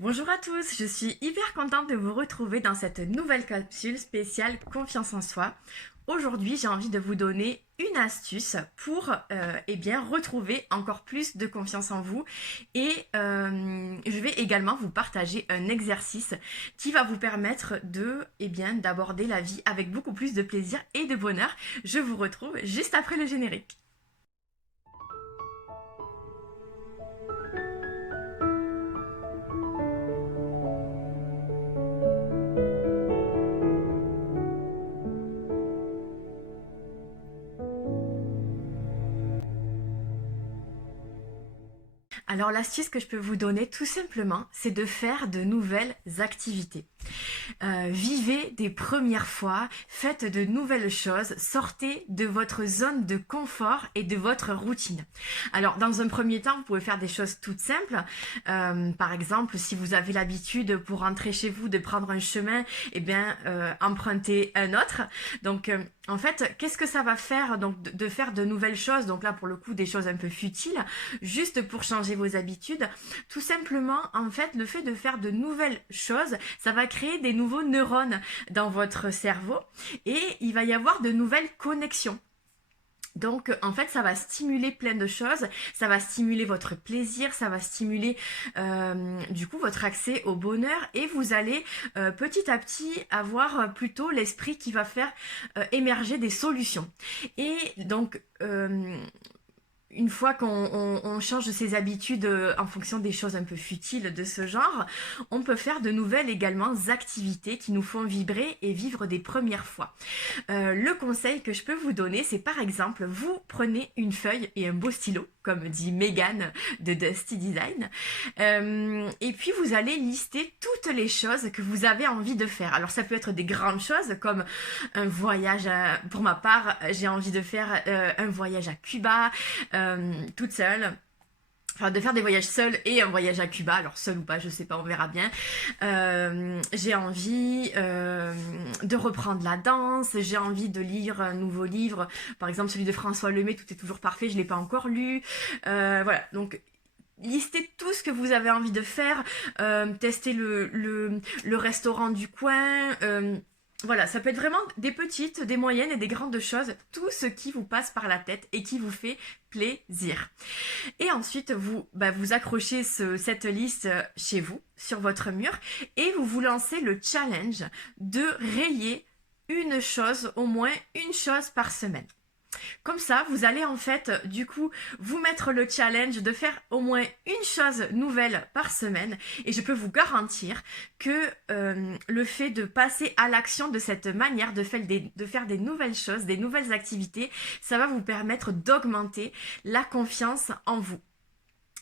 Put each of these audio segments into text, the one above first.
Bonjour à tous, je suis hyper contente de vous retrouver dans cette nouvelle capsule spéciale confiance en soi. Aujourd'hui, j'ai envie de vous donner une astuce pour retrouver encore plus de confiance en vous et je vais également vous partager un exercice qui va vous permettre d'aborder la vie avec beaucoup plus de plaisir et de bonheur. Je vous retrouve juste après le générique. Alors l'astuce que je peux vous donner tout simplement, c'est de faire de nouvelles activités. Vivez des premières fois, faites de nouvelles choses, sortez de votre zone de confort et de votre routine. Alors dans un premier temps, vous pouvez faire des choses toutes simples. Par exemple, si vous avez l'habitude pour rentrer chez vous de prendre un chemin, empruntez un autre. Donc en fait, qu'est-ce que ça va faire donc de faire de nouvelles choses? Donc là, pour le coup, des choses un peu futiles, juste pour changer vos habitudes. Tout simplement, en fait, le fait de faire de nouvelles choses, ça va créer des nouveaux neurones dans votre cerveau et il va y avoir de nouvelles connexions. Donc, en fait, ça va stimuler plein de choses. Ça va stimuler votre plaisir, ça va stimuler votre accès au bonheur et vous allez petit à petit avoir plutôt l'esprit qui va faire émerger des solutions. Et donc, une fois qu'on change ses habitudes en fonction des choses un peu futiles de ce genre, on peut faire de nouvelles également activités qui nous font vibrer et vivre des premières fois. Le conseil que je peux vous donner, c'est par exemple, vous prenez une feuille et un beau stylo, comme dit Megan de Dusty Design, et puis vous allez lister toutes les choses que vous avez envie de faire. Alors ça peut être des grandes choses comme un voyage, pour ma part, j'ai envie de faire un voyage à Cuba, toute seule. Enfin, de faire des voyages seuls et un voyage à Cuba, alors seul ou pas, je sais pas, on verra bien. J'ai envie de reprendre la danse, j'ai envie de lire un nouveau livre, par exemple celui de François Lemay, Tout est toujours parfait, je l'ai pas encore lu. Voilà, donc listez tout ce que vous avez envie de faire, testez le restaurant du coin. Voilà, ça peut être vraiment des petites, des moyennes et des grandes choses, tout ce qui vous passe par la tête et qui vous fait plaisir. Et ensuite, vous accrochez cette liste chez vous, sur votre mur, et vous vous lancez le challenge de rayer une chose, au moins une chose par semaine. Comme ça, vous allez en fait, du coup, vous mettre le challenge de faire au moins une chose nouvelle par semaine. Et je peux vous garantir que le fait de passer à l'action de cette manière, de faire des nouvelles choses, des nouvelles activités, ça va vous permettre d'augmenter la confiance en vous.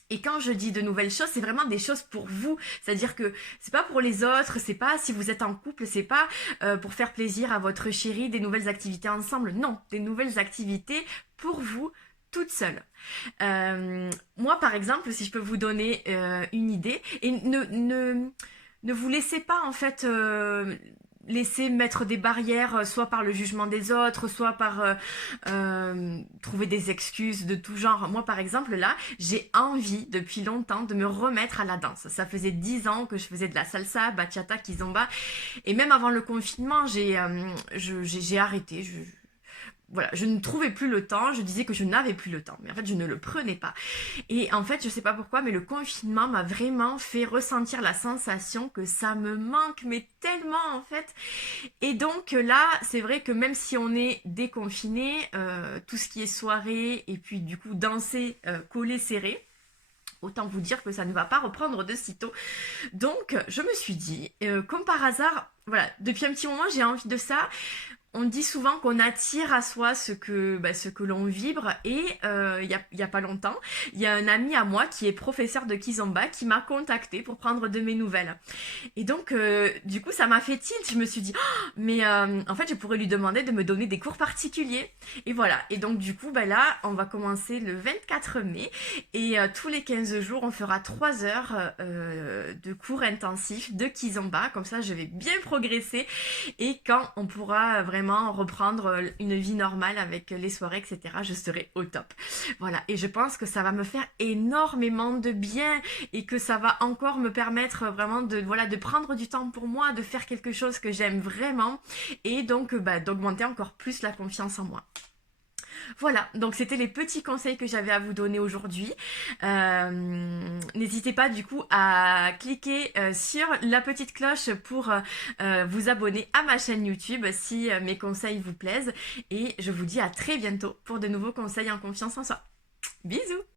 Et quand je dis de nouvelles choses, c'est vraiment des choses pour vous. C'est-à-dire que c'est pas pour les autres, c'est pas si vous êtes en couple, c'est pas pour faire plaisir à votre chéri, des nouvelles activités ensemble. Non, des nouvelles activités pour vous toute seule. Moi, par exemple, si je peux vous donner une idée, et ne vous laissez pas en fait laisser mettre des barrières, soit par le jugement des autres, soit par trouver des excuses de tout genre. Moi, par exemple, là, j'ai envie depuis longtemps de me remettre à la danse. Ça faisait 10 ans que je faisais de la salsa, bachata, kizomba, et même avant le confinement, j'ai arrêté. Voilà, je ne trouvais plus le temps, je disais que je n'avais plus le temps, mais en fait je ne le prenais pas. Et en fait, je sais pas pourquoi, mais le confinement m'a vraiment fait ressentir la sensation que ça me manque, mais tellement en fait. Et donc là, c'est vrai que même si on est déconfiné, tout ce qui est soirée et puis du coup danser collé serré, autant vous dire que ça ne va pas reprendre de sitôt. Donc je me suis dit, comme par hasard, voilà, depuis un petit moment j'ai envie de ça. On dit souvent qu'on attire à soi ce que l'on vibre et il y a pas longtemps, il y a un ami à moi qui est professeur de kizomba qui m'a contacté pour prendre de mes nouvelles. Et donc du coup ça m'a fait tilt, je me suis dit oh, mais en fait je pourrais lui demander de me donner des cours particuliers. Et voilà, et donc du coup là on va commencer le 24 mai et tous les 15 jours on fera 3 heures de cours intensifs de kizomba, comme ça je vais bien progresser et quand on pourra vraiment vraiment reprendre une vie normale avec les soirées, etc., je serai au top. Voilà, et je pense que ça va me faire énormément de bien et que ça va encore me permettre vraiment de, voilà, de prendre du temps pour moi, de faire quelque chose que j'aime vraiment et donc d'augmenter encore plus la confiance en moi. Voilà, donc c'était les petits conseils que j'avais à vous donner aujourd'hui. N'hésitez pas du coup à cliquer sur la petite cloche pour vous abonner à ma chaîne YouTube si mes conseils vous plaisent. Et je vous dis à très bientôt pour de nouveaux conseils en confiance en soi. Bisous!